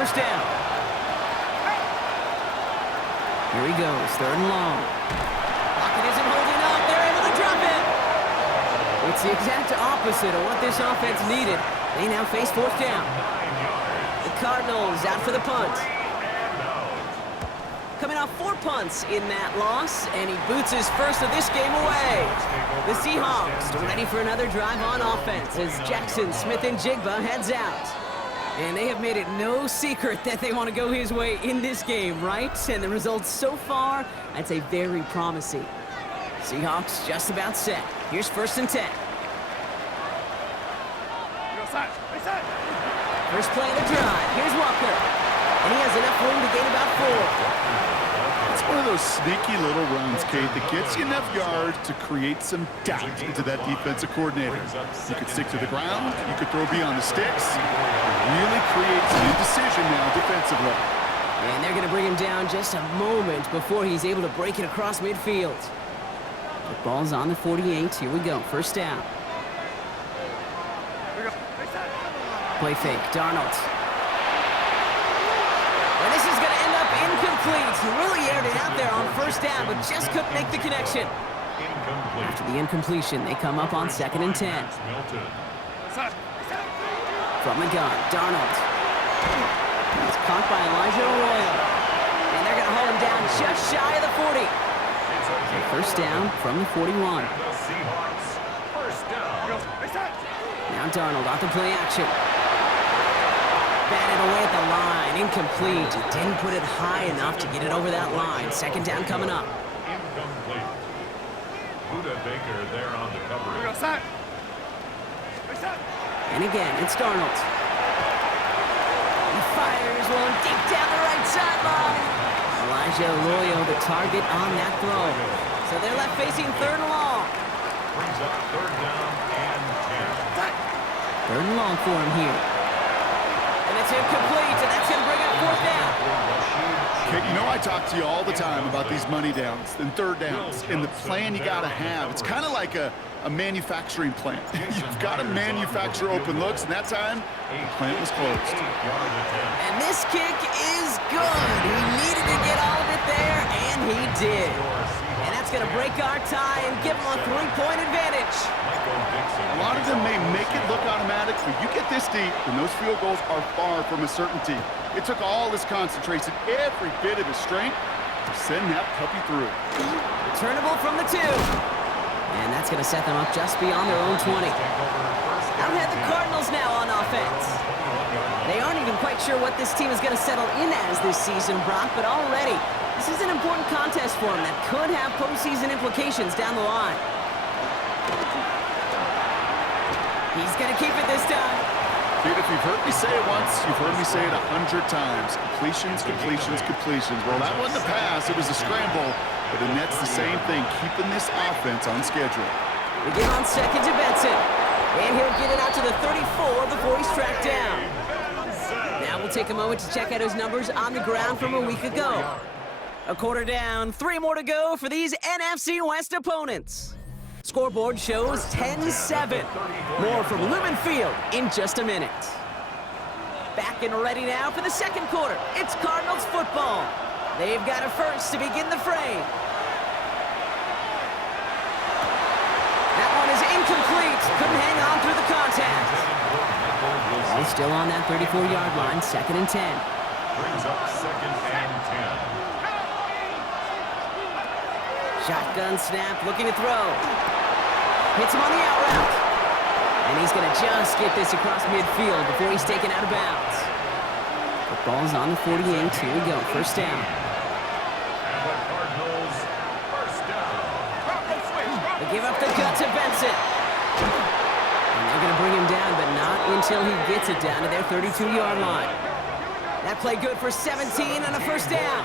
first down. Here he goes, 3rd and long. Lockett isn't holding up. They're able to drop it. It's the exact opposite of what this offense needed. They now face 4th down. The Cardinals out for the punt. Coming off 4 punts in that loss, and he boots his first of this game away. The Seahawks ready for another drive on offense as Jackson, Smith, and Jigba heads out. And they have made it no secret that they want to go his way in this game, right? And the results so far, I'd say very promising. Seahawks just about set. Here's 1st and 10. First play of the drive. Here's Walker. And he has enough room to gain about 4. It's one of those sneaky little runs, Kate, that gets you enough yards to create some doubt into that defensive coordinator. You could stick to the ground. You could throw beyond the sticks. It really creates an indecision now defensively. And they're going to bring him down just a moment before he's able to break it across midfield. The ball's on the 48. Here we go. First down. Play fake. Darnold. And this is going to end up incomplete. He really aired it out there on first down, but just couldn't make the connection. After the incompletion, they come up on 2nd and 10. From the gun, Darnold. He's caught by Elijah Arroyo. And they're going to hold him down just shy of the 40. So first down from the 41. Now Darnold off the play action. Batted away at the line, incomplete. He didn't put it high enough to get it over that line. 2nd down coming up. Incomplete. Buda Baker there on the coverage. And again, it's Darnold. He fires one deep down the right sideline. Elijah Arroyo, the target on that throw. So they're left facing 3rd and long. Brings up 3rd down and 10. 3rd and long for him here. And it's incomplete, and that's going to bring up 4th down. Kate, you know I talk to you all the time about these money downs and 3rd downs and the plan you got to have. It's kind of like a manufacturing plant. You've got to manufacture open looks, and that time, the plant was closed. And this kick is good. He needed to get all of it there, and he did. And that's going to break our tie and give him a 3-point advantage. A lot of them may make it look automatic, but you get this deep, and those field goals are far from a certainty. It took all his concentration, every bit of his strength, to send that puppy through. Returnable from the 2. And that's going to set them up just beyond their own 20. Out ahead the Cardinals now on offense. They aren't even quite sure what this team is going to settle in as this season, Brock, but already, this is an important contest for them that could have postseason implications down the line. He's going to keep it this time. Dude, if you've heard me say it once, you've heard me say it 100 times. Completions, completions, completions. Well, that wasn't a pass. It was a scramble. But the Nets the same thing, keeping this offense on schedule. We get on 2nd to Benson. And he'll get it out to the 34 before he's tracked down. Now we'll take a moment to check out his numbers on the ground from a week ago. A quarter down, 3 more to go for these NFC West opponents. Scoreboard shows 10-7. More from Lumen Field in just a minute. Back and ready now for the 2nd quarter. It's Cardinals football. They've got a first to begin the frame. That one is incomplete. Couldn't hang on through the contact. Ball still on that 34-yard line, 2nd and 10. Brings up 2nd and 10. Shotgun snap, looking to throw. Hits him on the out route. And he's going to just get this across midfield before he's taken out of bounds. The ball's on the 48. Here we go, first down. And the Cardinals, first down. They give up the cut to Benson. And they're going to bring him down, but not until he gets it down to their 32-yard line. That play good for 17 and a first down.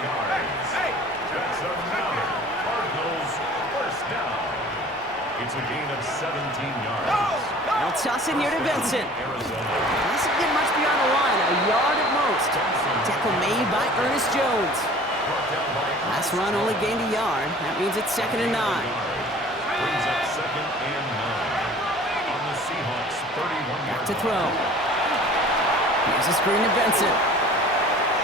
Jackson Miller, Cardinals, first down. It's a gain of 17 yards. They'll toss it here to Benson. Arizona. Doesn't get much beyond the line, a yard at most. Tackle made by Ernest Jones. Last run only gained a yard. That means it's 2nd and 9. Brings up 2nd and 9. On the Seahawks, 31 Back yards. to throw. Here's a screen to Benson.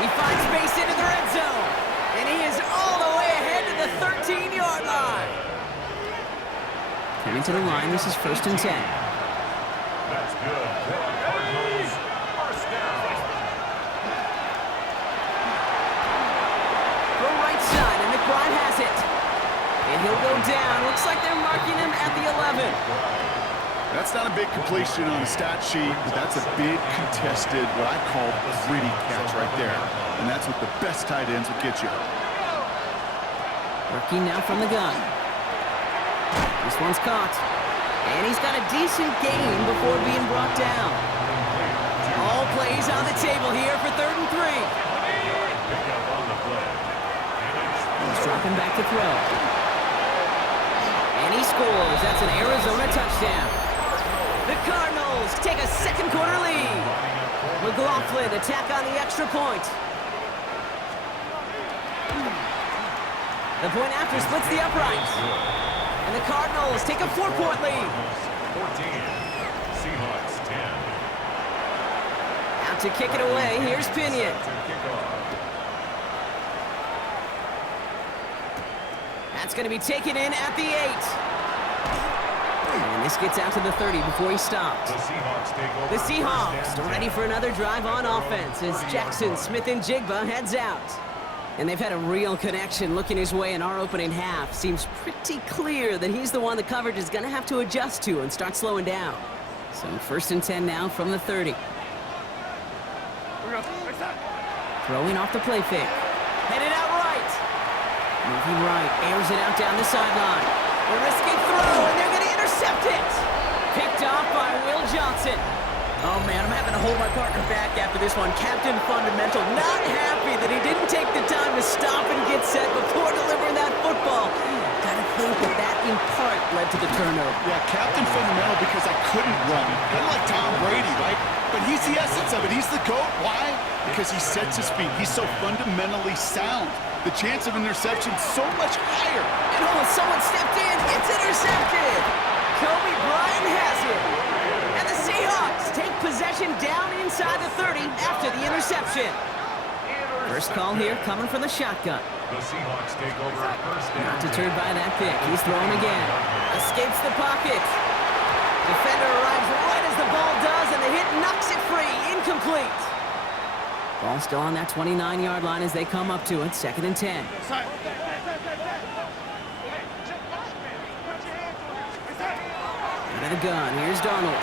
He finds space into the red zone. And he is all the way ahead to the 13-yard line. Coming to the line, this is 1st and 10. That's good. Cardinals, first down. The right side, and McBride has it. And he'll go down. Looks like they're marking him at the 11. That's not a big completion on a stat sheet, but that's a big contested, what I call gritty catch right there. And that's what the best tight ends will get you. Working now from the gun. This one's caught. And he's got a decent gain before being brought down. All plays on the table here for 3rd and 3. Pick up on the play. He's dropping back to throw. And he scores. That's an Arizona touchdown. The Cardinals take a second-quarter lead. McLaughlin attack on the extra point. The point after splits the uprights. And the Cardinals take a 4-point lead. 14. Seahawks 10. Out to kick it away, here's Pinion. To kick off. That's going to be taken in at the 8. And this gets out to the 30 before he stopped. The Seahawks take over. The Seahawks First and ready 10. for another drive on offense as Jackson, Smith, and Jigba heads out. And they've had a real connection looking his way in our opening half. Seems pretty clear that he's the one the coverage is going to have to adjust to and start slowing down. So 1st and 10 now from the 30. Throwing off the play fake. Headed out right. Moving right, airs it out down the sideline. A risky throw, and they're going to intercept it. Picked off by Will Johnson. Oh, man, I'm having to hold my partner back after this one. Captain Fundamental not happy that he didn't take the time to stop and get set before delivering that football. Gotta think that in part led to the turnover. Yeah, Captain Fundamental because I couldn't run. Kind of like Tom Brady, right? But he's the essence of it. He's the GOAT. Why? Because he sets his feet. He's so fundamentally sound. The chance of interception so much higher. And someone stepped in. It's intercepted. Kobe Bryant has it. And the Seahawks take possession down inside the 30 after the interception. First call here coming from the shotgun. The Seahawks take over first down. Not deterred by that pick. He's throwing again. Escapes the pocket. Defender arrives right as the ball does, and the hit knocks it free. Incomplete. Ball still on that 29-yard line as they come up to it. 2nd and 10. Out of the gun. Here's Darnold.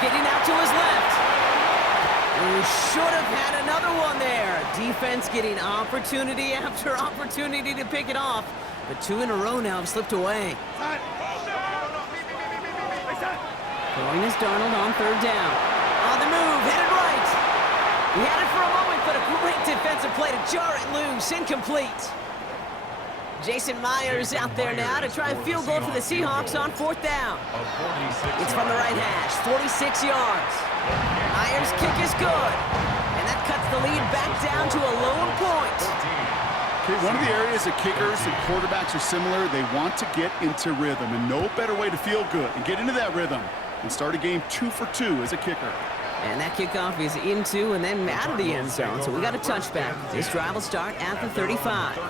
Getting out to his left. Who should have had another one there. Defense getting opportunity after opportunity to pick it off. But 2 in a row now have slipped away. Throwing is Darnold on 3rd down. On the move, headed right. He had it for a moment, but a great defensive play to jar it loose. Incomplete. Jason Myers out there now to try a field goal for the Seahawks on 4th down. It's from the right hash, 46 yards. Myers' kick is good, and that cuts the lead back down to a lone point. Okay, one of the areas that kickers and quarterbacks are similar, they want to get into rhythm, and no better way to feel good and get into that rhythm and start a game 2 for 2 as a kicker. And that kickoff is into and then out of the end zone, so we got a touchback. This drive will start at the 35.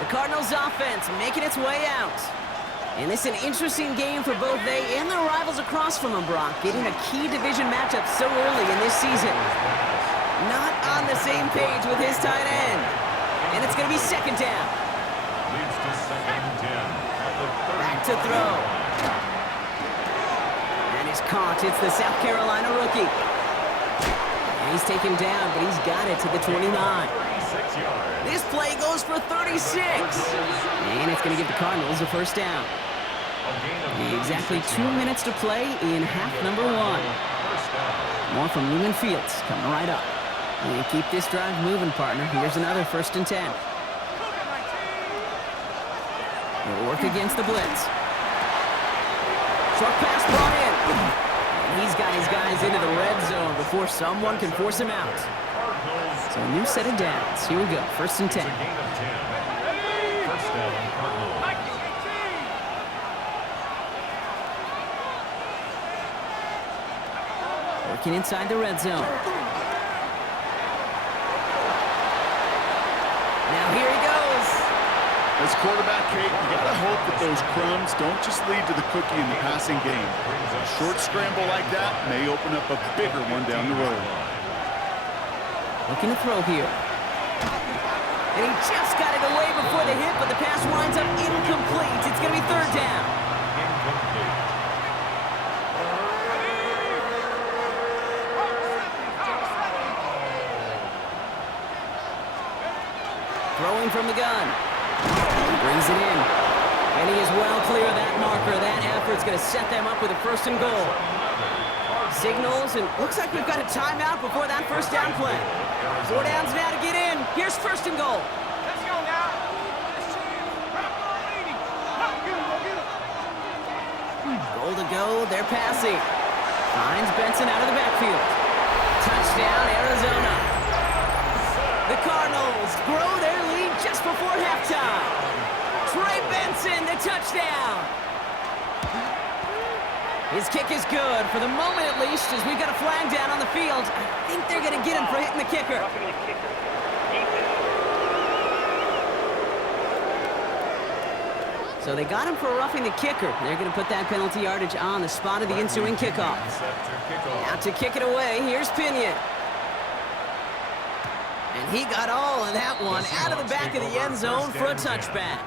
The Cardinals offense making its way out. And this is an interesting game for both they and their rivals across from them, Brock, getting a key division matchup so early in this season. Not on the same page with his tight end. And it's going to be 2nd down. Leads to 2nd and 10. Back to throw. And he's caught. It's the South Carolina rookie. And he's taken down, but he's got it to the 29. 36 yards. This play goes for 36. And it's going to give the Cardinals a 1st down. Exactly 2 minutes to play in half number 1. More from Lumen Fields coming right up. And keep this drive moving, partner. Here's another 1st and 10. They'll work against the blitz. Short pass brought in. And he's got his guys into the red zone before someone can force him out. So a new set of downs. Here we go. 1st and 10. Gain of 10. First down, Cardinals. Working inside the red zone. As quarterback, Kate, you got to hope that those crumbs don't just lead to the cookie in the passing game. A short scramble like that may open up a bigger one down the road. Looking to throw here. And he just got it away before the hit, but the pass winds up incomplete. It's going to be third down. Incomplete. Throwing from the gun. He brings it in. And he is well clear of that marker. That effort's going to set them up with a first and goal. Signals, and looks like we've got a timeout before that first down play. 4 downs now to get in. Here's first and goal. Let's go now. Goal to go. They're passing. Finds Benson out of the backfield. Touchdown, Arizona. The Cardinals grow their lead just before halftime. Trey Benson, the touchdown. His kick is good, for the moment at least, as we've got a flag down on the field. I think they're going to get him for hitting the kicker. So they got him for roughing the kicker. They're going to put that penalty yardage on the spot of the ensuing kickoff. Out to kick it away, here's Pinion. And he got all of that one out of the back of the end zone for a touchback.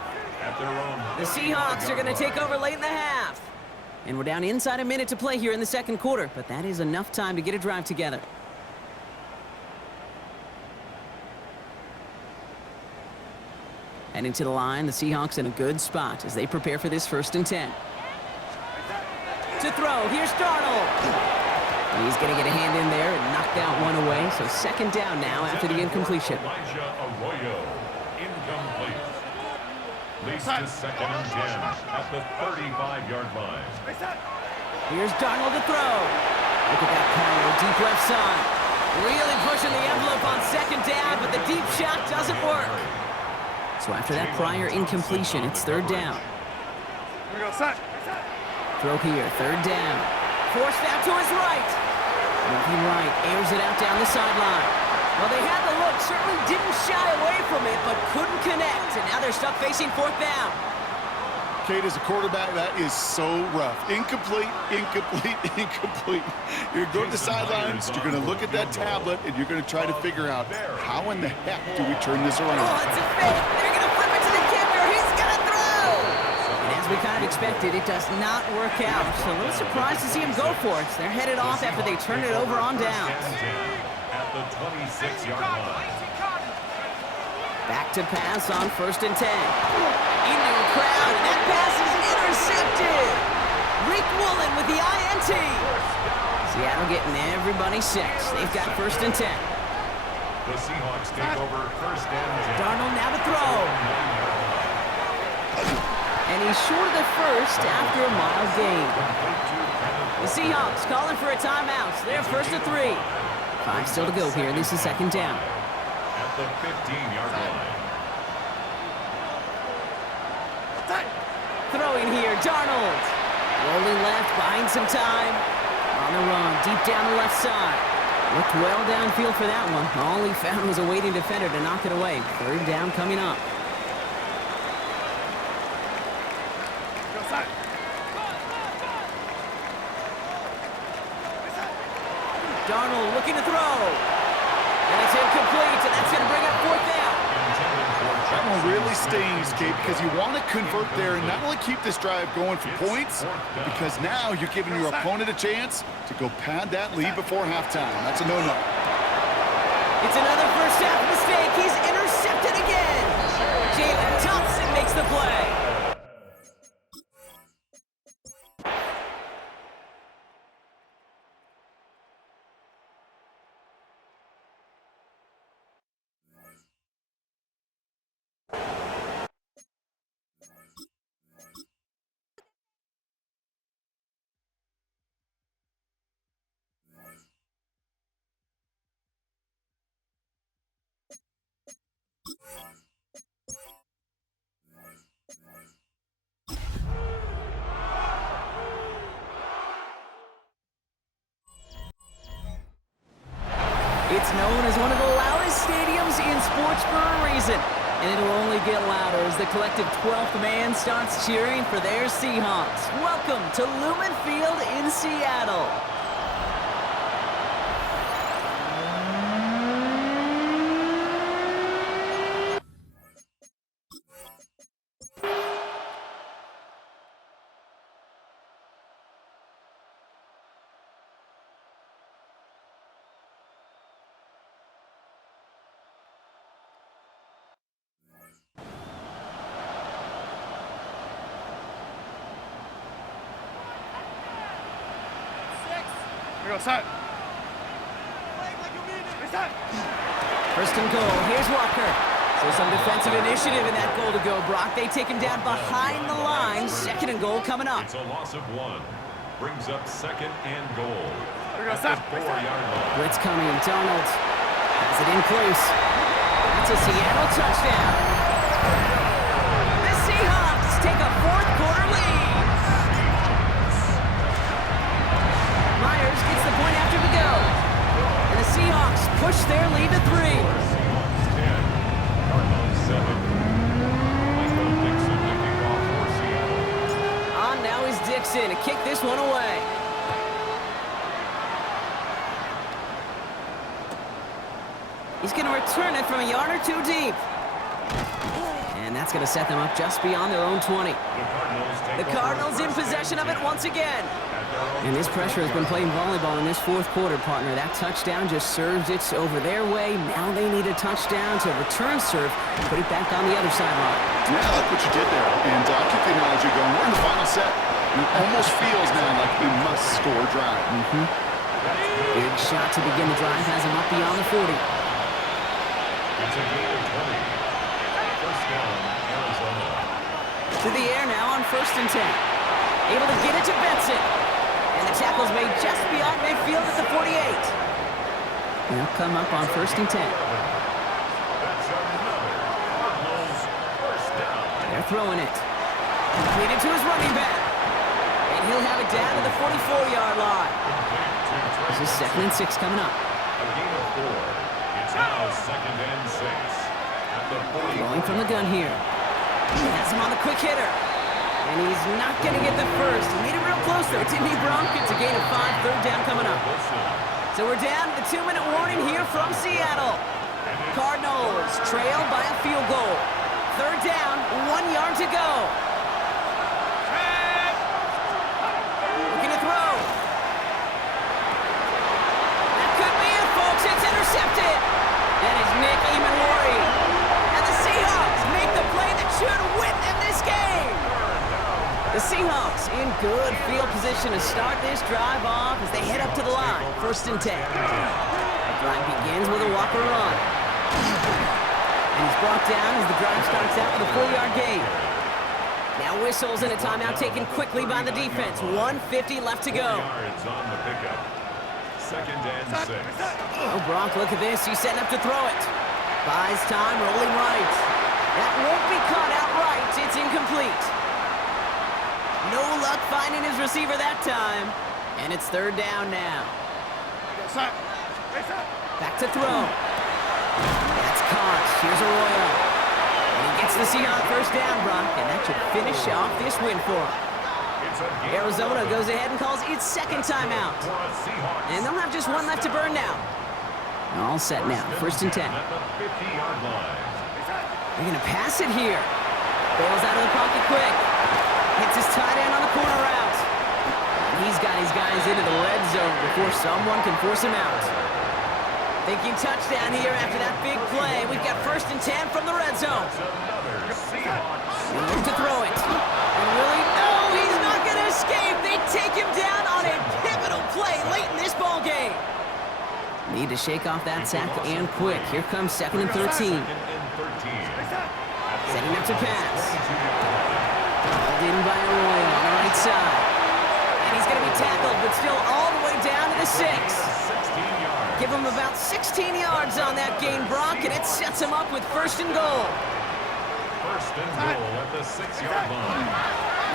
The Seahawks are going to take over late in the half. And we're down inside a minute to play here in the second quarter, but that is enough time to get a drive together. Heading to the line, the Seahawks in a good spot as they prepare for this 1st and 10. To throw, here's Darnold. He's going to get a hand in there and knock that one away, so second down now after the incompletion. Elijah Arroyo, incomplete. Leads to 2nd and 10 at the 35-yard line. Here's Darnold to throw. Look at that power, deep left side. Really pushing the envelope on 2nd down, but the deep shot doesn't work. So after that prior incompletion, it's 3rd down. Throw here, 3rd down. Forced out to his right. Moving right, airs it out down the sideline. Well, they had the look, certainly didn't shy away from it, but couldn't connect. And now they're stuck facing 4th down. Kate, as a quarterback, that is so rough. Incomplete, incomplete, incomplete. You're going to the sidelines, you're going to look at that tablet, and you're going to try to figure out how in the heck do we turn this around. Oh, it's a fake. They're going to flip it to the kicker. He's going to throw. And as we kind of expected, it does not work out. So a little surprised to see him go for it. They're headed off after they turn it over on downs. At the 26-yard line. Back to pass on 1st and 10. Into a crowd, and that pass is intercepted. Rick Woolen with the INT. Seattle getting everybody 6. They've got 1st and 10. The Seahawks take over 1st and 10. Darnold now to throw. And he's short of the first after a mile gain. The Seahawks calling for a timeout. They're 1st and 3. 5 still to go here. This is 2nd down. At the 15-yard line. Throwing here, Darnold. Rolling left, buying some time. On the run, deep down the left side. Looked well downfield for that one. All he found was a waiting defender to knock it away. 3rd down coming up. Darnold looking to throw. And it's incomplete, and that's going to bring up 4th down. That one really stings, Kate, because you want to convert there and not only keep this drive going for points, because now you're giving your opponent a chance to go pad that lead before halftime. That's a no-no. It's another first half mistake. He's intercepted again. Jalen Thompson makes the play. It's known as one of the loudest stadiums in sports for a reason. And it'll only get louder as the collective 12th man starts cheering for their Seahawks. Welcome to Lumen Field in Seattle. First and goal. Here's Walker. So some defensive initiative in that goal to go, Brock. They take him down behind the line. Second and goal coming up. It's a loss of 1. Brings up second and goal. At the 4-yard line. Blitz coming. Donald has it in close. That's a Seattle touchdown. The Seahawks take a fourth-quarter lead. Myers gets the point after the go. And the Seahawks push their lead to 3. Seahawks 10, Cardinals 7. Michael Dixon to kick off for Seattle. On now is Dixon to kick this one away. He's going to return it from a yard or 2 deep. And that's going to set them up just beyond their own 20. The Cardinals in possession of it once again. And this pressure has been playing volleyball in this fourth quarter, partner. That touchdown just serves it over their way. Now they need a touchdown to return serve, put it back on the other sideline. Yeah, I like what you did there. And I'll keep the analogy going. We're in the final set. It almost feels now like a must-score drive. Big shot to begin the drive has him up beyond the 40. It's a gain of 20. First down, Arizona. Through the air now on 1st and 10. Able to get it to Benson. And the tackle's made just beyond midfield at the 48. They'll come up on 1st and 10. That's another Cardinals first down. They're throwing it. Completed to his running back. And he'll have it down to the 44-yard line. This is 2nd and 6 coming up. A gain of 4. It's now 2nd and 6. At the 40. Throwing from the gun here. He has him on the quick hitter. And he's not going to get the first. He made it real close, though, didn't he, Bronk? It's a gain of 5, 3rd down coming up. So we're down to the 2-minute warning here from Seattle. Cardinals trail by a field goal. 3rd down, 1 yard to go. Looking to throw. That could be it, folks. It's intercepted. That is Nick Emanwari. And the Seahawks make the play that should win them this game. The Seahawks in good field position to start this drive off as they head up to the line. 1st and 10. The drive begins with a Walker run. And he's brought down as the drive starts out with a 4-yard gain. Now whistles and a timeout taken quickly by the defense. 1:50 left to go. Yards on the pickup. 2nd and 6. Oh, Brock, look at this. He's setting up to throw it. Buys time, rolling right. That won't be caught outright. It's incomplete. No luck finding his receiver that time. And it's 3rd down now. Back to throw. That's caught. Here's Arroyo. And he gets the Seahawks 1st down, Brock. And that should finish off this win for him. Arizona goes ahead and calls its 2nd timeout. And they'll have just 1 left to burn now. All set now. 1st and 10. At the 50-yard line. They're going to pass it here. Bails out of the pocket quick. Hits his tight end on the corner route. And he's got his guys into the red zone before someone can force him out. Thinking touchdown here after that big play. We've got 1st and 10 from the red zone. Look to throw it. And really, no, he's not going to escape. They take him down on a pivotal play late in this ball game. Need to shake off that sack and quick. Here comes 2nd and 13. Setting up to pass. Called in by Arroyo on the right side. And he's going to be tackled, but still all the way down to the 6. Give him about 16 yards on that gain, Brock, and it sets him up with 1st and goal. 1st and goal at the 6-yard line.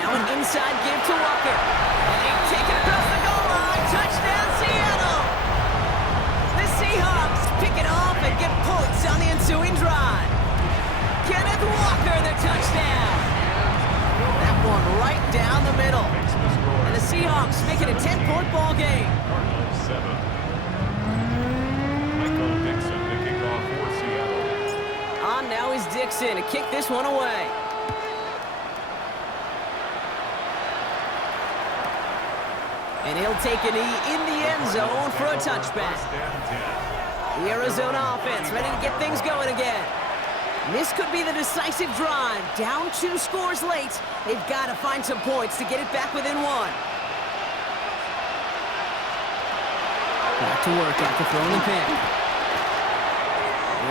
Now an inside give to Walker. And they take it across the goal line. Touchdown, Seattle! The Seahawks pick it off and get points on the ensuing drive. Kenneth Walker, the touchdown. That one right down the middle. And the Seahawks make it a 10-point ball game. Cardinals 7. Michael Dixon to kick off for Seattle. On now is Dixon to kick this one away. And he'll take a knee in the end zone for a touchback. First and 10. The Arizona offense ready to get things going again. This could be the decisive drive. Down 2 scores late. They've got to find some points to get it back within 1. Back to work after throwing the pick.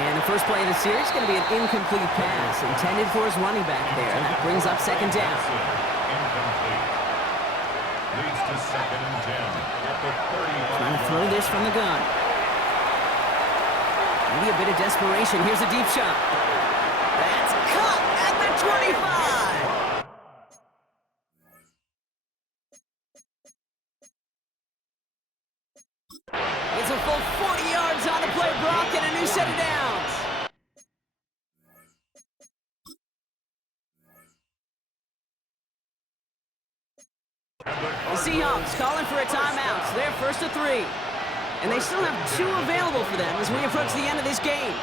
And the first play of the series is going to be an incomplete pass intended for his running back there. And that brings up second down. Incomplete. Leads to second and 10 at the 35. Trying to throw this from the gun. Maybe a bit of desperation. Here's a deep shot. That's caught at the 25. It's a full 40 yards on the play, Brock, and a new set of downs. The Seahawks calling for a timeout. So they're first to 3. And they still have 2 available for them as we approach the end of this game.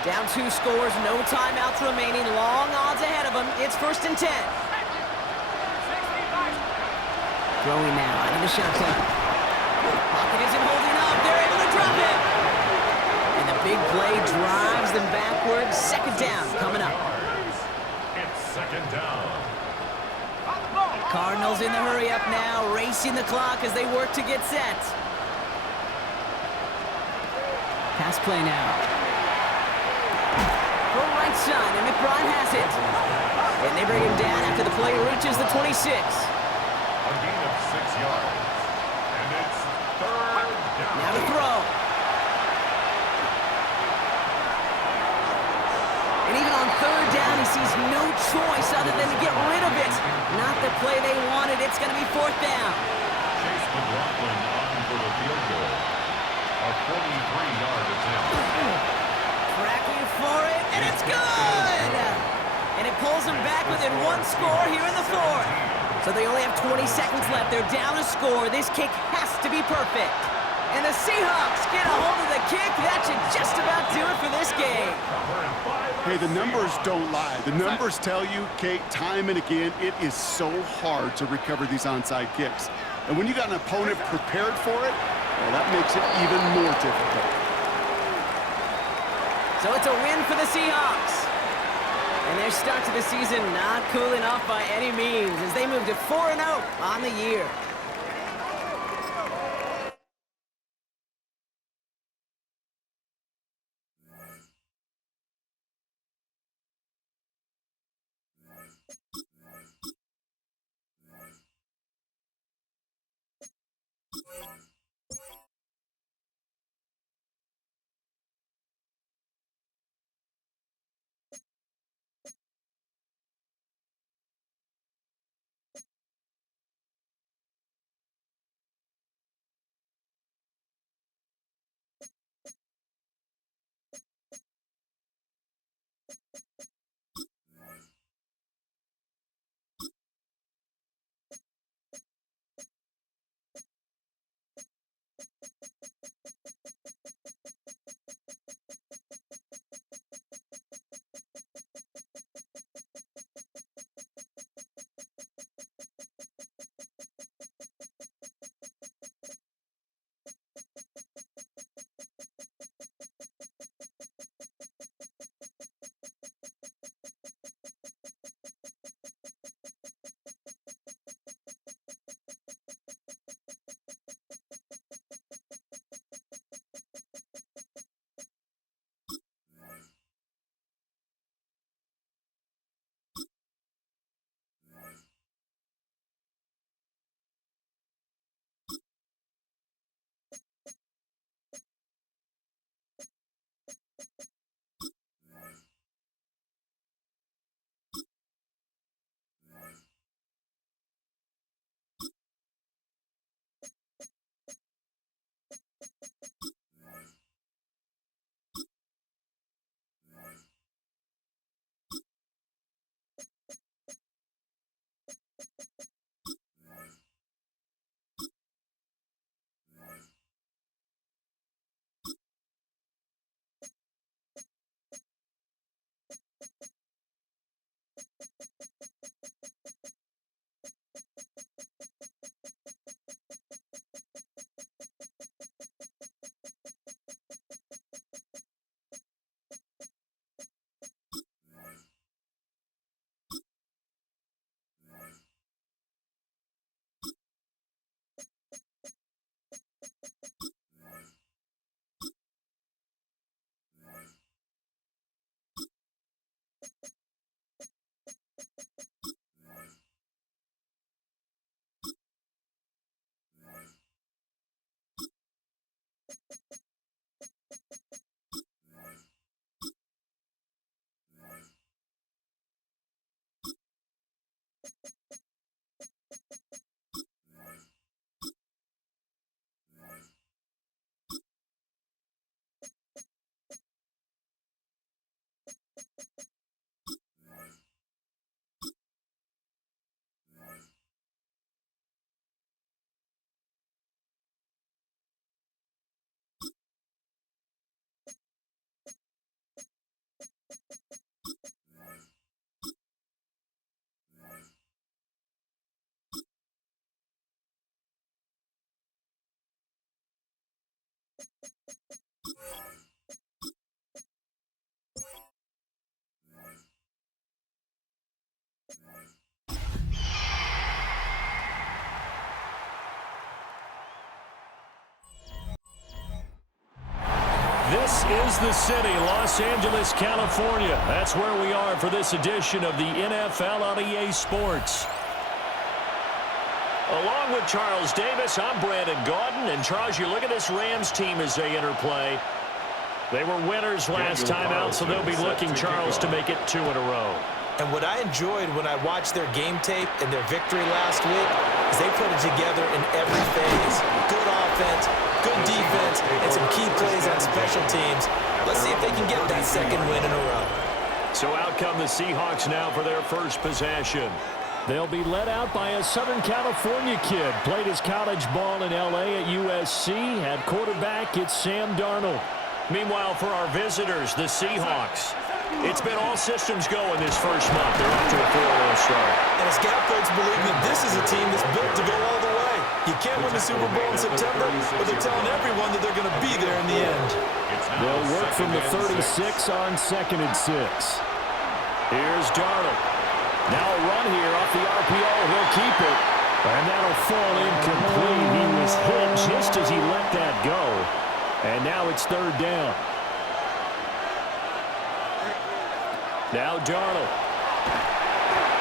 Down 2 scores, no timeouts remaining. Long odds ahead of them. It's first and 10. Throwing now out of the shotgun. Pocket isn't holding up. They're able to drop it. And the big play drives them backwards. Second down coming up. It's second down. Cardinals in the hurry up now, racing the clock as they work to get set. Pass play now. Go right side, and McBride has it. And they bring him down after the play reaches the 26. A gain of 6 yards. And it's third down. Now to throw. And even on third down, he sees no choice other than to get rid of it. Not the play they wanted. It's going to be fourth down. Chase McLaughlin on for the field goal. A 43-yard attempt. Tracking for it, and it's good! And it pulls them back within 1 score here in the 4th. So they only have 20 seconds left. They're down a score. This kick has to be perfect. And the Seahawks get a hold of the kick. That should just about do it for this game. Hey, the numbers don't lie. The numbers tell you, Kate, time and again, it is so hard to recover these onside kicks. And when you got an opponent prepared for it, well, that makes it even more difficult. So it's a win for the Seahawks. And their start to the season not cooling off by any means as they move to 4-0 on the year. This is the city, Los Angeles, California. That's where we are for this edition of the NFL on EA Sports. Along with Charles Davis, I'm Brandon Gaudin. And Charles, you look at this Rams team as they interplay. They were winners last time out, so they'll be looking, Charles, to make it 2 in a row. And what I enjoyed when I watched their game tape and their victory last week is they put it together in every phase. Good offense, good defense, and some key plays on special teams. Let's see if they can get that second win in a row. So out come the Seahawks now for their first possession. They'll be led out by a Southern California kid. Played his college ball in L.A. at USC. At quarterback, it's Sam Darnold. Meanwhile, for our visitors, the Seahawks. It's been all systems go in this first month. They're off to a 4-0 start. And Scout folks believe that this is a team that's built to go all the way. You can't win the Super Bowl in September, but they're telling everyone that they're going to be there in the end. They'll work from the 36 on 2nd and 6. Here's Darnold. Now a run here off the RPO. He'll keep it. And that'll fall incomplete. He was hit just as he let that go. And now it's 3rd down. Now Darnold.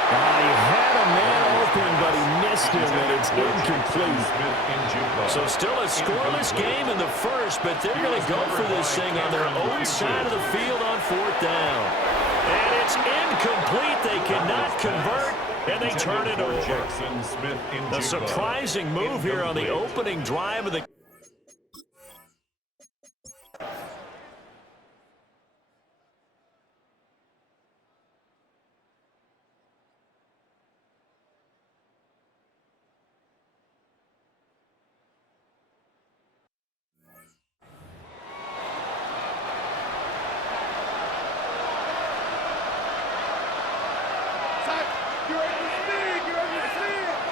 He had a man open, but he missed him, and it's incomplete. So still a scoreless game in the first, but they're going to go for this thing on their own side of the field on 4th down. And it's incomplete. They cannot convert, and they turn it over. A surprising move here on the opening drive of the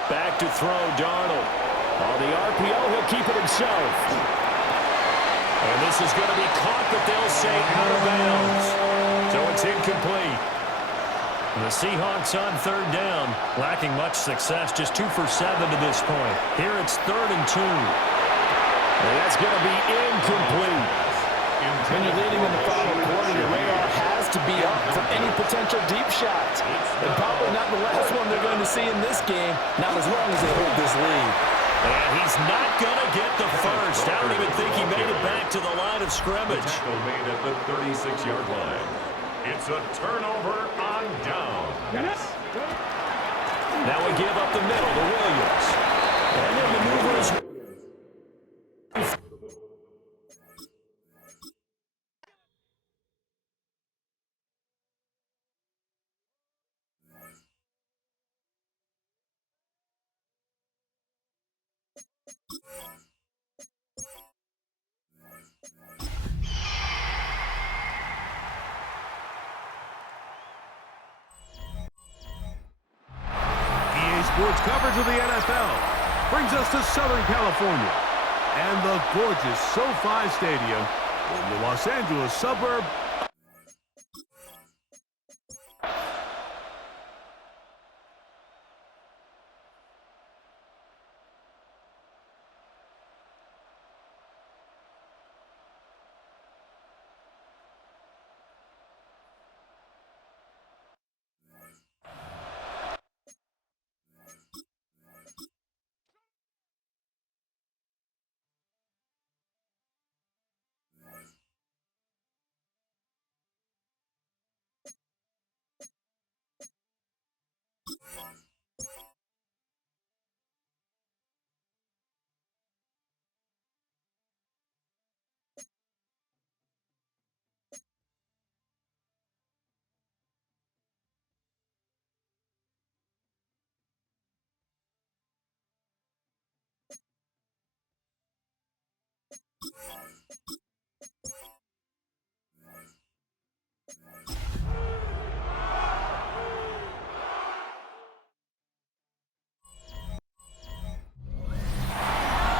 back to throw, Darnold. On the RPO, he'll keep it himself. And this is going to be caught, but they'll say out of bounds. So it's incomplete. The Seahawks on 3rd down, lacking much success, just 2 for 7 to this point. Here it's 3rd and 2. And that's going to be incomplete. When you're leading in the final quarter, your radar has to be up for any potential deep shots. And probably not the last one they're going to see in this game, not as long as they hold this lead. And he's not going to get the first. I don't even think he made it back to the line of scrimmage. Made at the 36-yard line. It's a turnover on down. Yes. Now we give up the middle to Williams. And then maneuvers. Sports coverage of the NFL brings us to Southern California and the gorgeous SoFi Stadium in the Los Angeles suburb.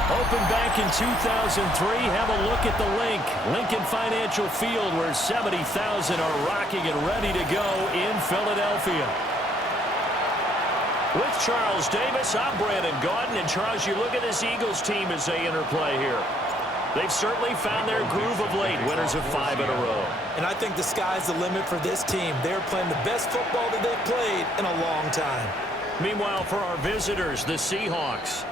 Opened back in 2003. Have a look at the link. Lincoln Financial Field, where 70,000 are rocking and ready to go in Philadelphia. With Charles Davis, I'm Brandon Gaudin. And Charles, you look at this Eagles team as they interplay here. They've certainly found their groove of late, winners of 5 in a row. And I think the sky's the limit for this team. They're playing the best football that they've played in a long time. Meanwhile, for our visitors, the Seahawks.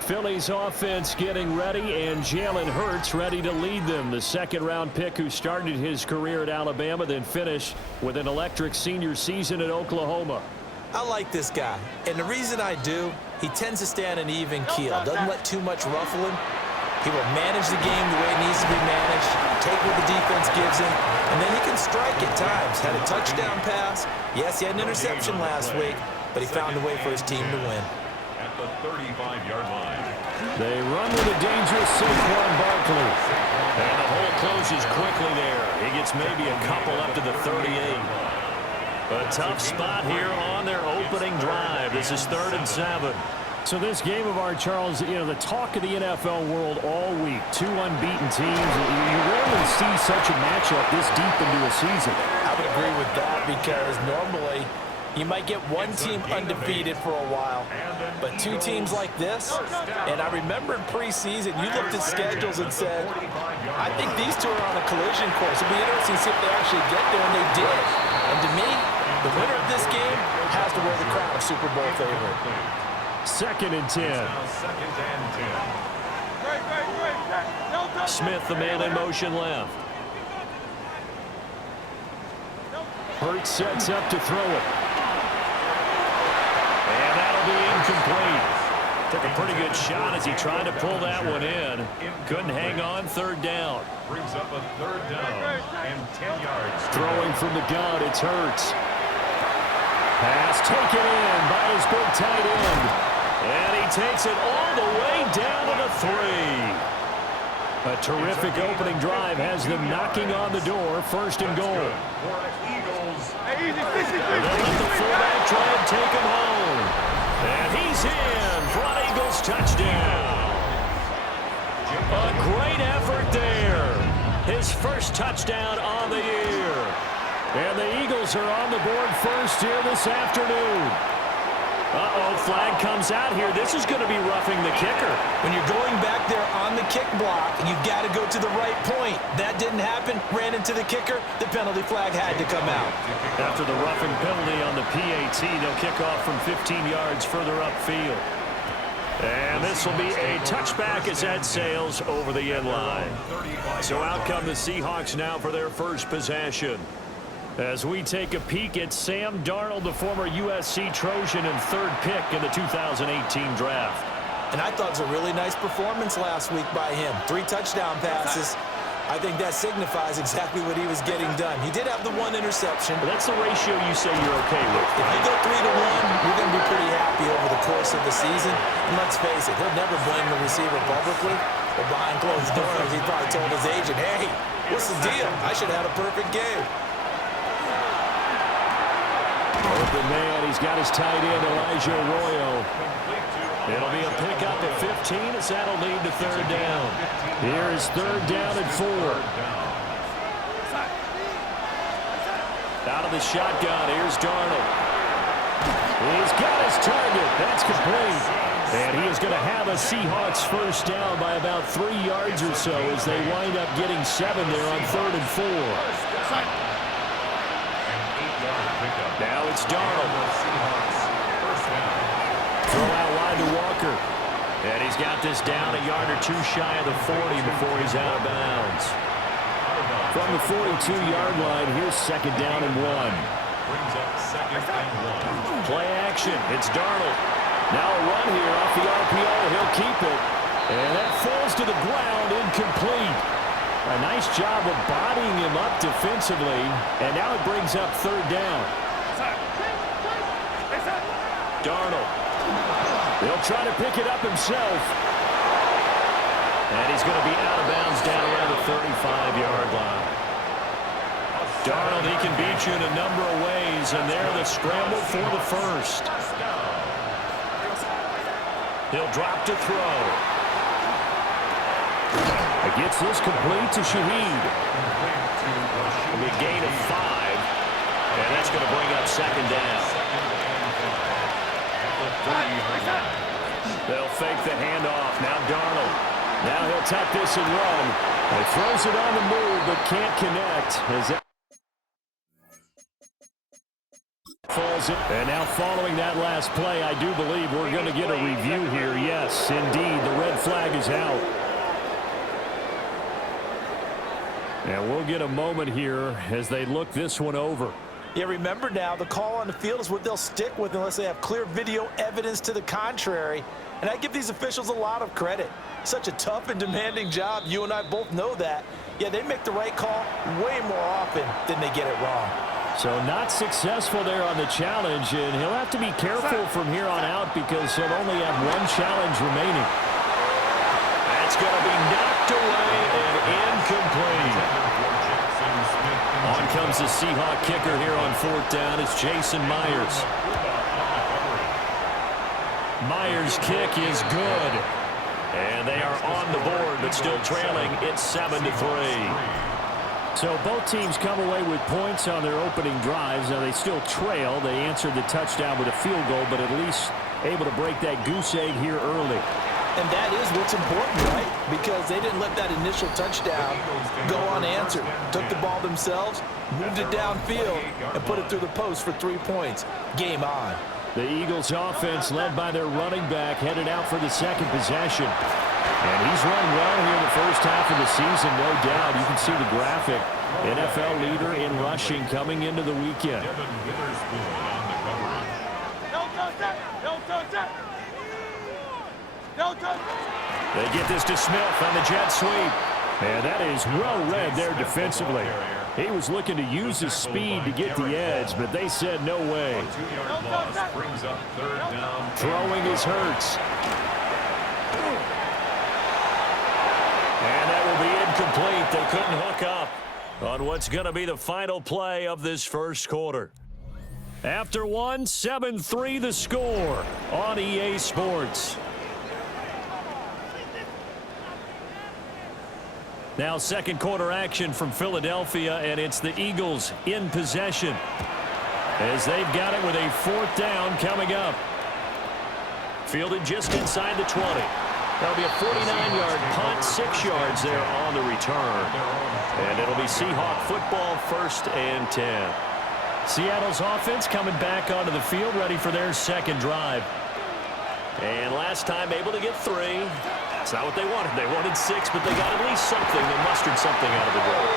Philly's offense getting ready, and Jalen Hurts ready to lead them. The second-round pick who started his career at Alabama, then finished with an electric senior season at Oklahoma. I like this guy, and the reason I do, he tends to stay on an even keel, doesn't let too much ruffle him. He will manage the game the way it needs to be managed, take what the defense gives him, and then he can strike at times. Had a touchdown pass. Yes, he had an interception last week, but he found a way for his team to win. At the 35-yard line. They run with a dangerous Saquon Barkley. And the hole closes quickly there. He gets maybe a couple up to the 38. A tough spot here on their opening drive. This is 3rd and 7. So this game of our, Charles, you know, the talk of the NFL world all week. 2 unbeaten teams. You rarely see such a matchup this deep into a season. I would agree with that because normally you might get one team undefeated for a while, but 2 teams like this, and I remember in preseason you looked at schedules and said, I think these 2 are on a collision course. It'll be interesting to see if they actually get there, and they did. And to me, the winner of this game has to wear the crown of Super Bowl favorite. 2nd and 10. Smith, the man in motion left. Hurts sets up to throw it. And that'll be incomplete. Took a pretty good shot as he tried to pull that one in. Couldn't hang on. 3rd down. Brings up a 3rd down and 10 yards. Throwing from the gun, it's Hurts. Pass taken in by his big tight end. And he takes it all the way down to the 3. A terrific opening drive has them knocking on the door. 1st and goal. They'll let the fullback try and take him home. And he's in for an Eagles touchdown. A great effort there. His first touchdown on the year. And the Eagles are on the board first here this afternoon. Uh-oh, flag comes out here. This is going to be roughing the kicker. When you're going back there on the kick block, you've got to go to the right point. That didn't happen. Ran into the kicker. The penalty flag had to come out. After the roughing penalty on the PAT, they'll kick off from 15 yards further upfield. And this will be a touchback as that sails over the end line. So out come the Seahawks now for their first possession. As we take a peek at Sam Darnold, the former USC Trojan and 3rd pick in the 2018 draft. And I thought it was a really nice performance last week by him. 3 touchdown passes. I think that signifies exactly what he was getting done. He did have the 1 interception. But that's the ratio you say you're okay with. If you go 3 to 1, you're going to be pretty happy over the course of the season. And let's face it, he'll never blame the receiver publicly. But behind closed doors, he probably told his agent, hey, what's the deal? I should have had a perfect game. Open man, he's got his tight end, Elijah Arroyo. It'll be a pickup at 15 as that'll lead to 3rd down. Here is 3rd down and 4. Out of the shotgun, here's Darnold. He's got his target. That's complete. And he is going to have a Seahawks first down by about 3 yards or so as they wind up getting 7 there on 3rd and 4. Now it's Darnold. Throw out wide to Walker. And he's got this down a yard or 2 shy of the 40 before he's out of bounds. From the 42-yard line, here's 2nd down and 1. Brings up 2nd and 1. Play action. It's Darnold. Now a run here off the RPO. He'll keep it. And that falls to the ground, incomplete. A nice job of bodying him up defensively. And now it brings up 3rd down. Darnold. He'll try to pick it up himself. And he's going to be out of bounds down around the 35-yard line. Darnold, he can beat you in a number of ways, and there the scramble for the first. He'll drop to throw. He gets this complete to Shaheed. It'll be a gain of 5, and that's going to bring up 2nd down. They'll fake the handoff. Now Darnold. Now he'll tuck this and run. He throws it on the move, but can't connect. As that falls in. And now following that last play, I do believe we're going to get a review here. Yes, indeed, the red flag is out. And we'll get a moment here as they look this one over. Yeah, remember now, the call on the field is what they'll stick with unless they have clear video evidence to the contrary. And I give these officials a lot of credit. Such a tough and demanding job. You and I both know that. Yeah, they make the right call way more often than they get it wrong. So not successful there on the challenge, and he'll have to be careful from here on out because he'll only have one challenge remaining. That's going to be knocked away and incomplete. On comes the Seahawk kicker here on 4th down. It's Jason Myers. Myers' kick is good. And they are on the board, but still trailing. It's 7-3. So both teams come away with points on their opening drives. Now they still trail. They answered the touchdown with a field goal, but at least able to break that goose egg here early. And that is what's important, right? Because they didn't let that initial touchdown go unanswered. Took the ball themselves, moved it downfield, and put it through the post for 3 points. Game on. The Eagles offense led by their running back headed out for the second possession. And he's run well here in the first half of the season, no doubt. You can see the graphic. NFL leader in rushing coming into the weekend. They get this to Smith on the jet sweep. And that is well read there defensively. He was looking to use his speed to get the edge, but they said no way. Throwing is Hurts. And that will be incomplete. They couldn't hook up on what's going to be the final play of this first quarter. After one, 7-3 the score on EA Sports. Now second quarter action from Philadelphia, and it's the Eagles in possession as they've got it with a 4th down coming up. Fielded just inside the 20. That'll be a 49-yard punt, 6 yards there on the return. And it'll be Seahawk football, 1st and 10. Seattle's offense coming back onto the field, ready for their second drive. And last time able to get 3. It's not what they wanted. They wanted 6, but they got at least something. They mustered something out of the drive.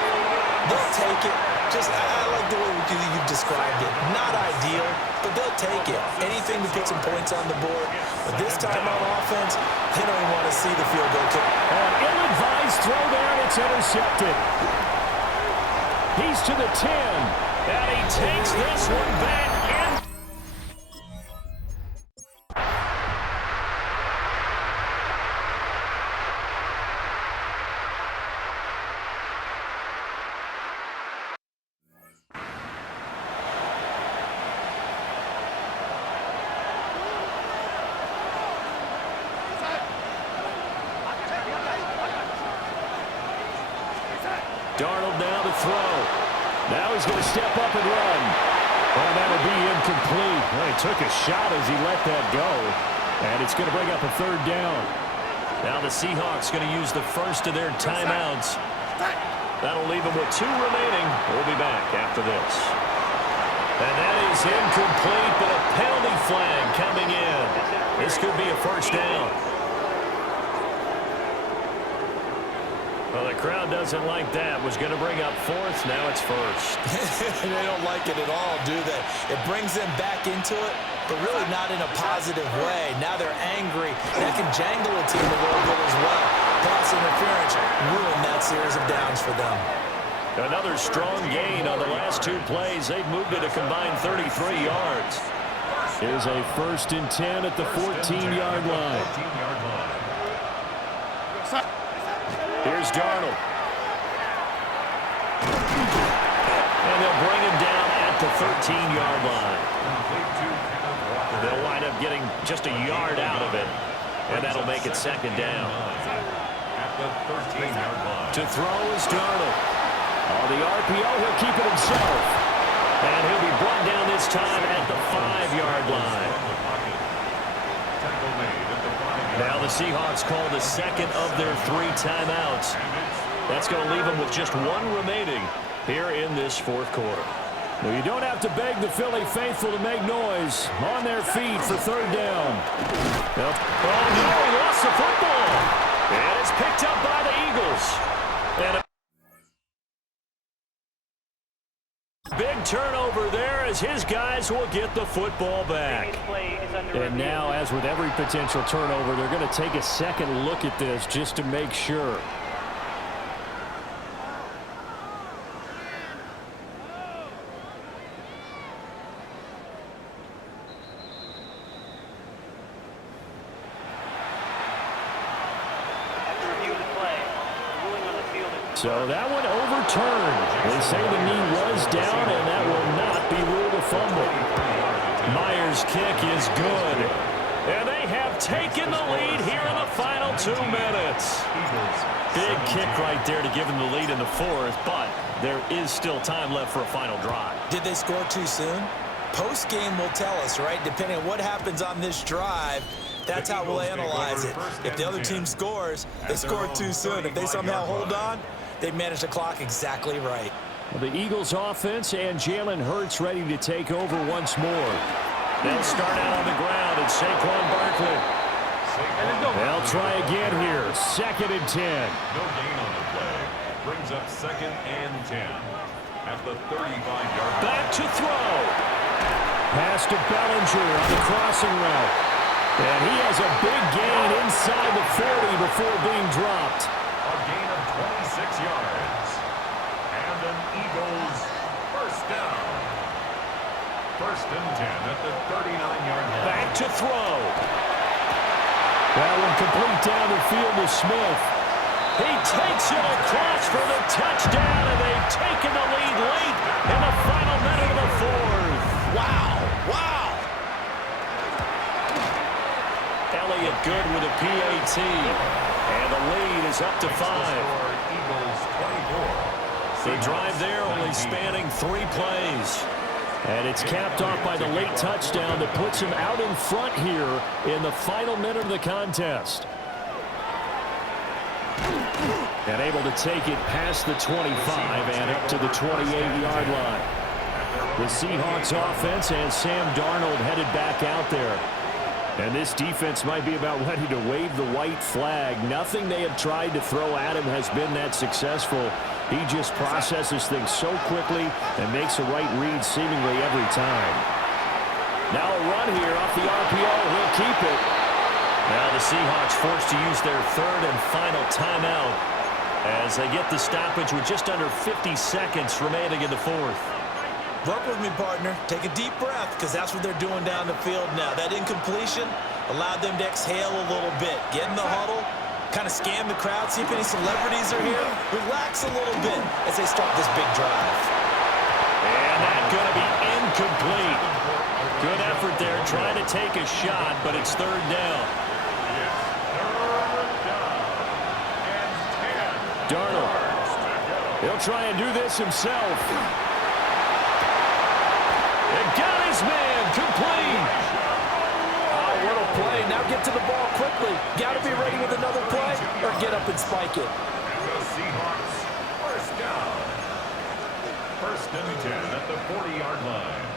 They'll take it. I like the way you've described it. Not ideal, but they'll take it. Anything to put some points on the board. But this time on offense, they don't even want to see the field goal kick. An ill-advised throw down. It's intercepted. He's to the 10. And he takes this one back in. Darnold now to throw. Now he's going to step up and run. Oh, that'll be incomplete. Well, he took a shot as he let that go. And it's going to bring up a 3rd down. Now the Seahawks going to use the first of their timeouts. That'll leave them with 2 remaining. We'll be back after this. And that is incomplete, but a penalty flag coming in. This could be a 1st down. Well, the crowd doesn't like that. Was going to bring up 4th. Now it's 1st. They don't like it at all, do they? It brings them back into it, but really not in a positive way. Now they're angry. That can jangle a team a little bit as well. Pass interference ruined that series of downs for them. Another strong gain on the last 2 plays. They've moved it a combined 33 yards. Here's a 1st and 10 at the 14-yard line. Here's Darnold. And they'll bring him down at the 13-yard line. They'll wind up getting just a yard out of it. And that'll make it 2nd down. At the 13-yard line. To throw is Darnold. On the RPO, he'll keep it himself. And he'll be brought down this time at the 5-yard line. tackle made at the 5-yard Now the line. Seahawks call the second of their 3 timeouts. That's going to leave them with just 1 remaining here in this fourth quarter. Well, you don't have to beg the Philly faithful to make noise. On their feet for third down. Oh, no, he lost the football. And it's picked up by the Eagles. And a big turnover there as his guys will get the football back. And now, as with every potential turnover, they're going to take a second look at this just to make sure. So that one overturned. They say the knee was down, and that will not be ruled a fumble. Myers' kick is good. And they have taken the lead here in the final 2 minutes. Big kick right there to give them the lead in the fourth, but there is still time left for a final drive. Did they score too soon? Post-game will tell us, right? Depending on what happens on this drive, that's how we'll analyze it. If the other team scores, they scored too soon. If they somehow hold on, they managed the clock exactly right. Well, the Eagles offense and Jalen Hurts ready to take over once more. They'll start out on the ground at Saquon Barkley. They'll try again here. 2nd and 10. No gain on the play. Brings up 2nd and 10 at the 35-yard line. Back to throw. Pass to Bellinger on the crossing route. And he has a big gain inside the 40 before being dropped. A gain of 26 yards. And an Eagles first down. 1st and 10 at the 39-yard line. Back to throw. That one complete down the field to Smith. He takes it across for the touchdown, and they've taken the lead late in the final minute of the fourth. Wow, wow. Elliott good with a PAT. And the lead is up to 5. Eagles 24. The drive there only spanning 3 plays. And it's capped off by the late touchdown that puts him out in front here in the final minute of the contest. And able to take it past the 25 and up to the 28-yard line. The Seahawks offense and Sam Darnold headed back out there. And this defense might be about ready to wave the white flag. Nothing they have tried to throw at him has been that successful. He just processes things so quickly and makes a right read seemingly every time. Now a run here off the RPO. He'll keep it. Now the Seahawks forced to use their 3rd and final timeout as they get the stoppage with just under 50 seconds remaining in the fourth. Work with me, partner. Take a deep breath, because that's what they're doing down the field now. That incompletion allowed them to exhale a little bit. Get in the huddle, kind of scan the crowd, see if any celebrities are here. Relax a little bit as they start this big drive. And that's going to be incomplete. Good effort there, trying to take a shot, but it's 3rd down. Darnold. He'll try and do this himself. And got his man complete. Oh, what a play. Now get to the ball quickly. Got to be ready with another play or get up and spike it. And the Seahawks first down. 1st and 10 at the 40-yard line.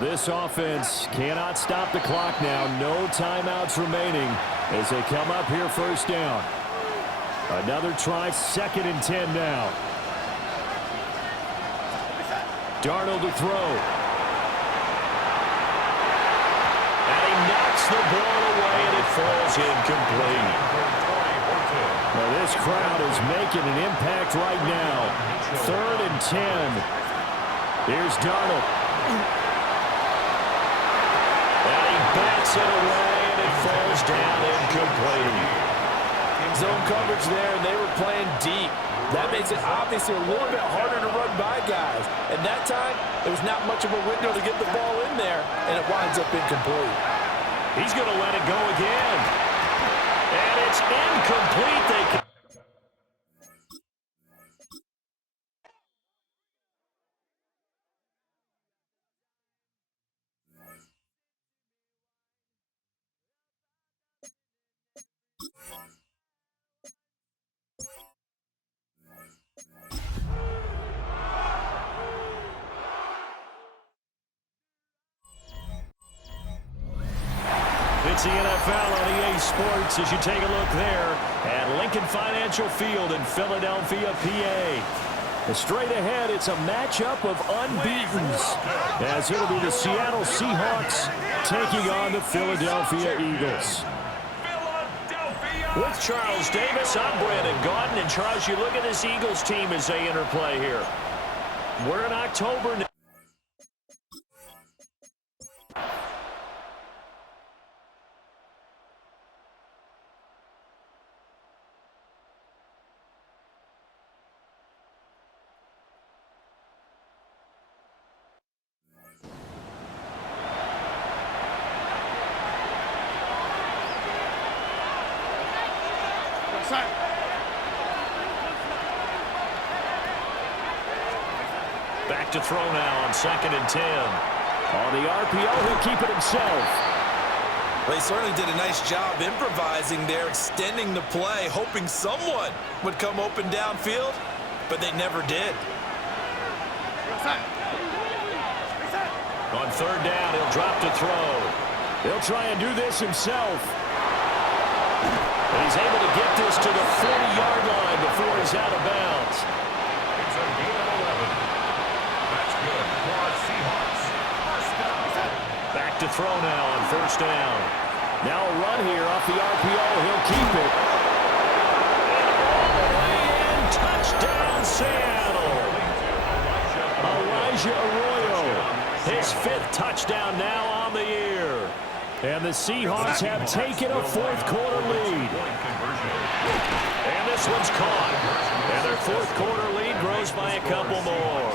This offense cannot stop the clock now. No timeouts remaining as they come up here 1st down. Another try, 2nd and 10 now. Darnold to throw. And he knocks the ball away, and it falls incomplete. Now this crowd is making an impact right now. 3rd and 10. Here's Darnold. And he bats it away, and it falls down incomplete. Zone coverage there, and they were playing deep. That makes it obviously a little bit harder to run by guys. And that time, there was not much of a window to get the ball in there, and it winds up incomplete. He's going to let it go again. And it's incomplete. They It's the NFL on EA Sports as you take a look there at Lincoln Financial Field in Philadelphia, PA. Straight ahead, it's a matchup of unbeatens as it'll be the Seattle Seahawks taking on the Philadelphia Eagles. With Charles Davis, I'm Brandon Gaudin. And Charles, you look at this Eagles team as they interplay here. We're in October now. Back to throw now on 2nd and 10. On the RPO, he'll keep it himself. Well, he certainly did a nice job improvising there, extending the play, hoping someone would come open downfield, but they never did. On 3rd down, he'll drop to throw. He'll try and do this himself. And he's able to get this to the 40-yard line before he's out of bounds. It's a gain of 11. That's good for our Seahawks. First down. Back to throw now on 1st down. Now a run here off the RPO. He'll keep it. All the way in. Touchdown, Seattle. Elijah Arroyo. His 5th touchdown now on the year. And the Seahawks have taken a 4th quarter lead. And this one's caught. And their 4th quarter lead grows by a couple more.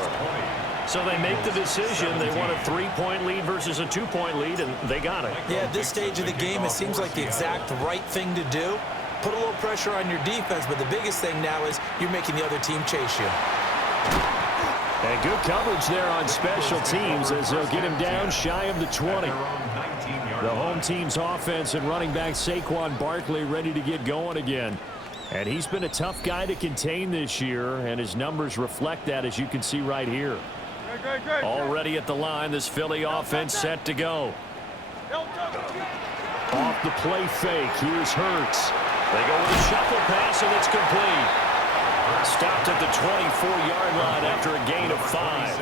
So they make the decision. They want a 3-point lead versus a 2-point lead, and they got it. Yeah, at this stage of the game, it seems like the exact right thing to do. Put a little pressure on your defense, but the biggest thing now is you're making the other team chase you. And good coverage there on special teams as they'll get him down shy of the 20. The home team's offense and running back Saquon Barkley ready to get going again. And he's been a tough guy to contain this year, and his numbers reflect that, as you can see right here. Already at the line, this Philly offense set to go. Off the play fake, here's Hurts. They go with a shuffle pass, and it's complete. Stopped at the 24-yard line after a gain of 5.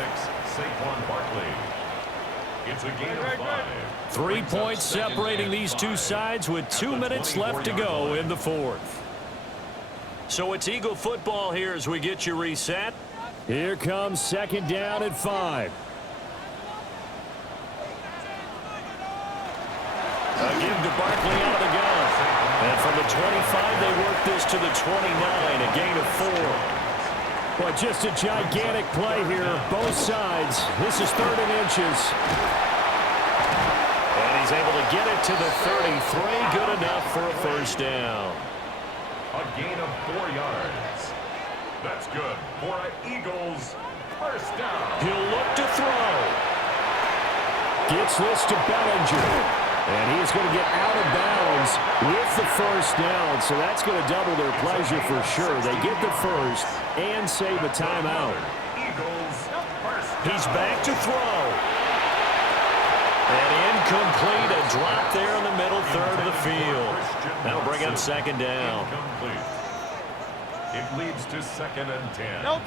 Saquon Barkley. It's a gain of 5. 3 points separating these two sides with 2 minutes left to go in the 4th. So it's Eagle football here as we get you reset. Here comes 2nd down at 5. Again to Barkley out of the gun. And from the 25, they work this to the 29, a gain of 4. Well, just a gigantic play here, both sides. This is 3rd and inches. And he's able to get it to the 33, good enough for a 1st down. A gain of 4 yards. That's good for our Eagles. 1st down. He'll look to throw. Gets this to Bellinger. And he's going to get out of bounds with the 1st down. So that's going to double their pleasure for sure. They get the 1st and save a timeout. Eagles. 1st down. He's back to throw. And incomplete. A drop there in the middle 3rd of the field. That'll bring up 2nd down. Incomplete. It leads to 2nd and 10. They'll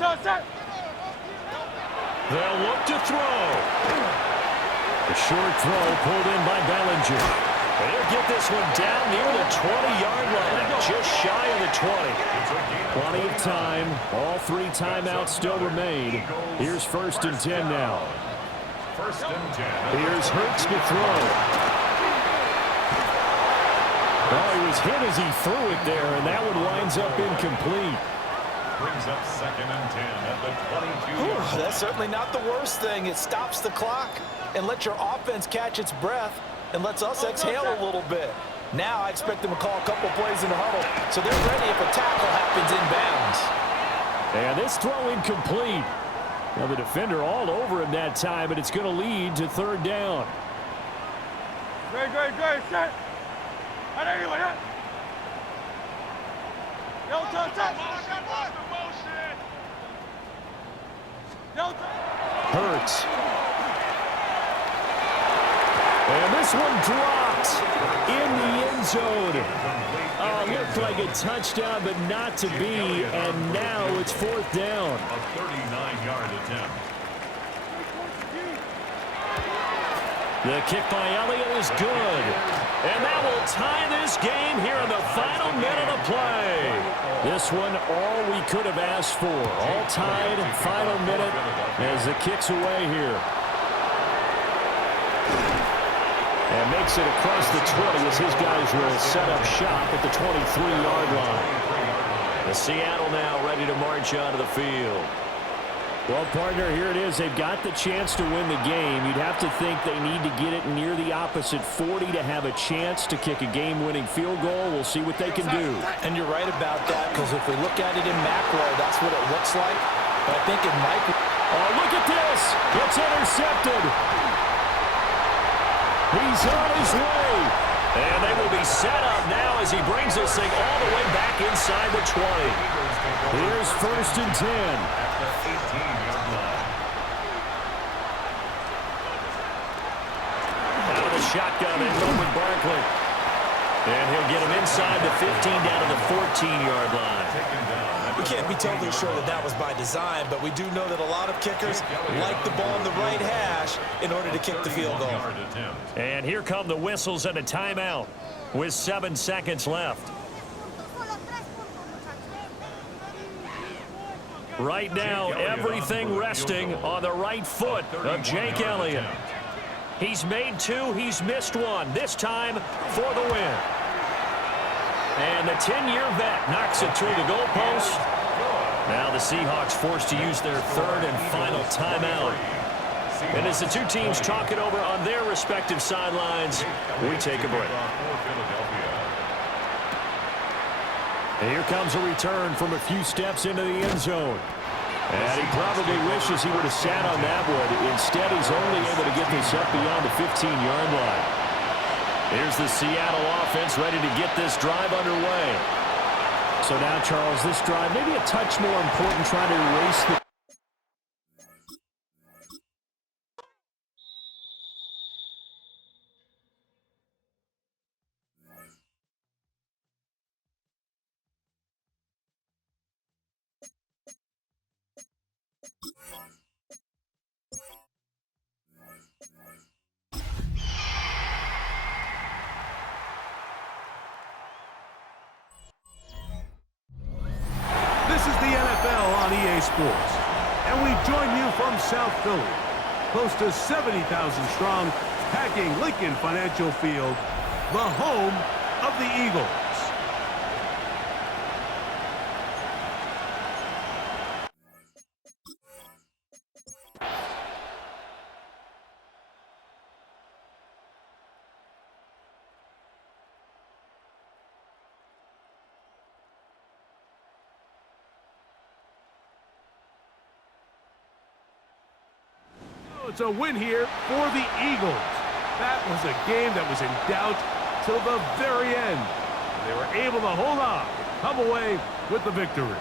look to throw. The short throw pulled in by Bellinger. And he'll get this one down near the 20-yard line, just shy of the 20. Plenty of time. All 3 timeouts still remain. Here's 1st and 10 now. 1st and 10. Here's Hurts to throw. Oh, he was hit as he threw it there, and that one winds up incomplete. Brings up 2nd and 10 at the 22-yard line. That's certainly not the worst thing. It stops the clock and lets your offense catch its breath and lets us exhale a little bit. Now I expect them to call a couple plays in the huddle, so they're ready if a tackle happens inbounds. And this throw incomplete. Now the defender all over him that time, but it's going to lead to 3rd down. Great, set. Hurts. And this one dropped in the end zone. Looked like a touchdown, but not to be. And now it's fourth down. A 39-yard attempt. The kick by Elliott is good. And that will tie this game here in the final minute of play. This one, all we could have asked for. All tied, final minute as the kick's away here. And makes it across the 20 as his guys will set up shop at the 23-yard line. The Seattle now ready to march onto the field. Well, partner, here it is. They've got the chance to win the game. You'd have to think they need to get it near the opposite 40 to have a chance to kick a game-winning field goal. We'll see what they can do. And you're right about that, because if we look at it in macro, that's what it looks like. But I think it might be. Oh, look at this. It's intercepted. He's on his way. And they will be set up now as he brings this thing all the way back inside the 20. Here's first and 10. At the 18-yard line. Out of the shotgun and Roman Barkley. And he'll get him inside the 15 down to the 14-yard line. We can't be totally sure that that was by design, but we do know that a lot of kickers like the ball in the right hash in order to kick the field goal. And here come the whistles and a timeout with 7 seconds left. Right now, everything resting on the right foot of Jake Elliott. He's made 2, he's missed 1, this time for the win. And the 10-year vet knocks it through the goalpost. Now the Seahawks forced to use their third and final timeout. And as the two teams talk it over on their respective sidelines, we take a break. And here comes a return from a few steps into the end zone. And he probably wishes he would have sat on that one. Instead, he's only able to get this up beyond the 15-yard line. Here's the Seattle offense ready to get this drive underway. So now, Charles, this drive maybe a touch more important, trying to erase the... This is the NFL on EA Sports, and we join you from South Philly, close to 70,000 strong, packing Lincoln Financial Field, the home of the Eagles. It's a win here for the Eagles. That was a game that was in doubt till the very end. They were able to hold on, come away with the victory.